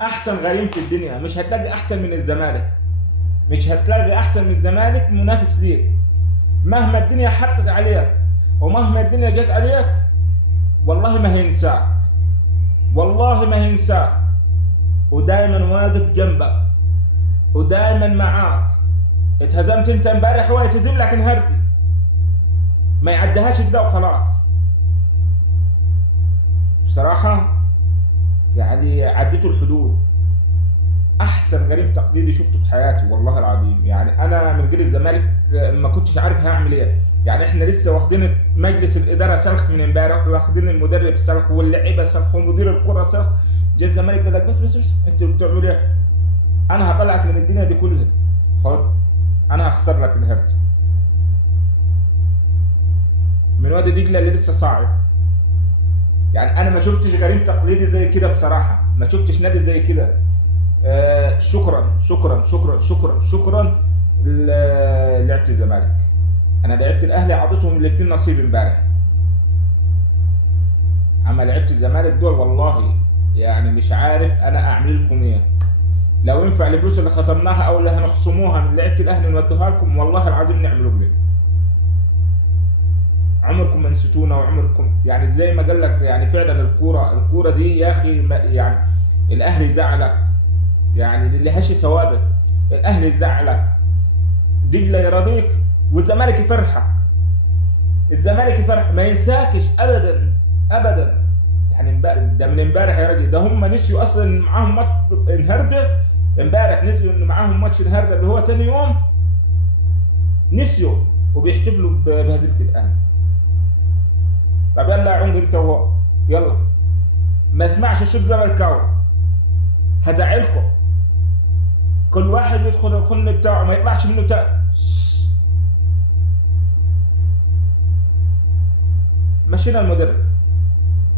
احسن غريم في الدنيا، مش هتلاقي احسن من الزمالك، مش هتلاقي احسن من الزمالك منافس ليك. مهما الدنيا حطت عليك ومهما الدنيا جت عليك، والله ما هينساك، والله ما هينساك، ودايما واقف جنبك ودايما معاك. اتهزمت انت امبارح، هو يتهزم لك النهارده، ما يعديهاش كده وخلاص. بصراحة يعني عديتوا الحدود. احسن غريم تقليدي شفته في حياتي والله العظيم. يعني انا من غير الزمالك ما كنتش عارف هعمل ايه. يعني احنا لسه واخدين مجلس الاداره سلخ من امبارح، واخدين المدرب سلخ واللعيبه سلخ ومدير الكره سلخ. جه الزمالك قال لك بس انتوا بتعملوا ايه؟ انا هطلعك من الدنيا دي كلها، خد انا هخسر لك النهارده من وادي دجله اللي لسه صاعد. يعني انا ما شفتش غريم تقليدي زي كده بصراحه، ما شفتش نادي زي كده. شكرا شكرا شكرا شكرا شكرا لعبت الزمالك. انا لعبت الاهلي عطيتهم اللي فيه النصيب امبارح، اما لعبت الزمالك دول والله يعني مش عارف انا اعمل لكم ايه. لو ينفع الفلوس اللي خصمناها او اللي هنخصموها من لعبه الاهلي نودوها لكم، والله العظيم نعملوا كده. عمركم ما نسيتونا، وعمركم يعني زي ما قال لك يعني فعلا الكوره دي يا اخي يعني الاهلي زعلك، يعني اللي هشي ثوابت. الاهلي زعلك، دجله يرضيك، والزمالك يفرحك. الزمالك يفرح ما ينساكش ابدا ابدا. يعني امبارح ده من امبارح يا راجل، ده هم نسيوا اصلا ان معاهم ماتش النهارده. امبارح نسيوا ان معاهم ماتش النهارده اللي هو تاني يوم، نسيوا وبيحتفلوا بهزيمه الاهلي. طب يلا يا عمر انت وهو، يلا ما اسمعش شوط زملكاوي هزعلكم. كل واحد يدخل الخن بتاعه ما يطلعش منه مشينا المدرب.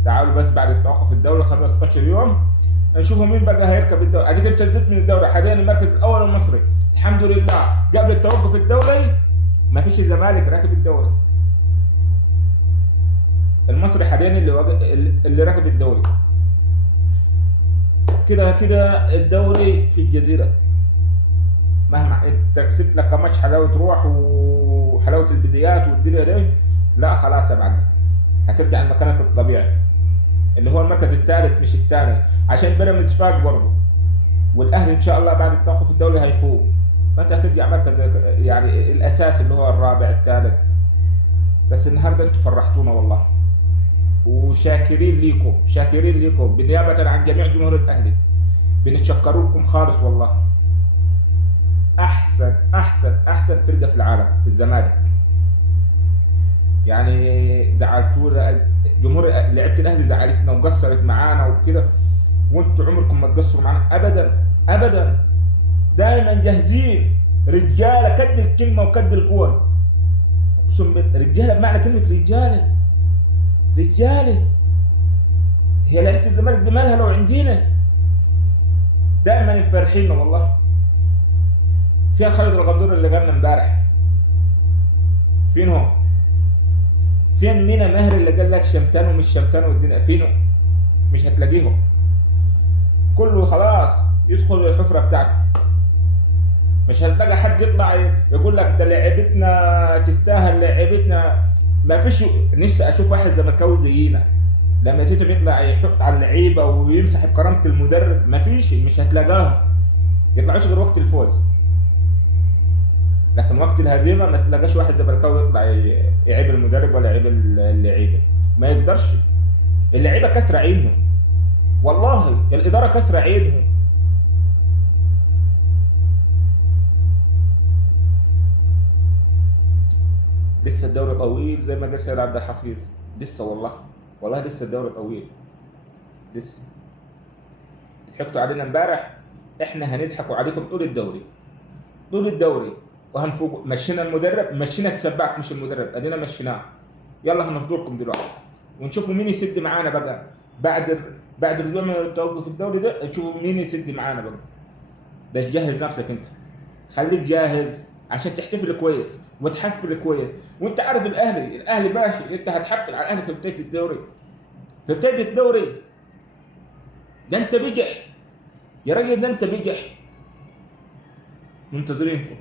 تعالوا بس بعد التوقف الدوري 15 يوم نشوفوا مين بقى هيركب الدوري. اديك انت نزلت من الدوري حاليا المركز الاول المصري الحمد لله. قبل التوقف الدولي ما فيش الزمالك راكب الدوري. المصري حاليا اللي راكب الدوري. كده كده الدوري في الجزيره، مهما انت كسبت لك ماتش حلاوه روح وحلاوه البدايات والدنيا دي، لا خلاص يا معلم هترجع لمكانك الطبيعي اللي هو المركز الثالث مش الثاني، عشان بيراميدز فاق برضه، والاهلي ان شاء الله بعد التوقف الدولي هيفوق. فانت هترجع مركز يعني الاساسي اللي هو الرابع الثالث. بس النهارده انتوا فرحتونا والله، وشاكرين ليكم، شاكرين ليكم بالنيابه عن جميع جمهور الاهلي. بنتشكر لكم خالص والله. احسن احسن احسن فرقه في العالم الزمالك. يعني زعلتونا، جمهور لعيبه الاهلي زعلتنا وقصرت معانا وكده، وانتوا عمركم ما تقصروا معانا ابدا ابدا. دايما جاهزين، رجاله كد الكلمه وكد القول. اقسم بالله رجاله بمعنى كلمه رجاله. رجاله هي لعيبه الزمالك دي مالها لو عندنا؟ دايما فرحين والله. فين خالد الغندور اللي غنى امبارح؟ فين هو؟ فين مينا ماهر اللي قال لك شمتان ومش شمتان والدنيا فينه؟ مش هتلاقيهم. كله خلاص يدخل الحفره بتاعته. مش هتلاقي حد يطلع يقول لك ده لعبتنا تستاهل، لعبتنا ما فيش. نفسي اشوف واحد زملكاوي زينا لما تيجي يطلع يحط على اللعيبه ويمسح بكرامه المدرب. ما فيش، مش هتلاقاهم يطلعوش غير وقت الفوز، لكن وقت الهزيمه ما تلاقاش واحد زملكاوي يطلع يعيب المدرب ولا يعيب اللعيبه. ما يقدرش. اللعيبه كسر عينهم والله، الاداره كسر عينهم. لسه الدوري طويل زي ما قال سيد عبد الحفيظ. لسه والله، والله لسه الدوري طويل. لسه ضحكتوا علينا امبارح، احنا هنضحكوا عليكم طول الدوري، طول الدوري وهنفوق. مشينا المدرب، مشينا السباك مش المدرب، ادينا مشيناه. يلا هنفضلكم دلوقتي ونشوفوا مين يسد معانا بقى بعد رجوع من التوقف الدوري ده. نشوفوا مين يسد معانا بقى. بس جهز نفسك انت، خليك جاهز عشان تحتفل كويس وتحفل كويس. وانت عارف الاهلي ماشي، انت هتحفل على الاهلي في بدايه الدوري. في بدايه الدوري ده انت بجح يا راجل ده انت بجح منتظرينكم.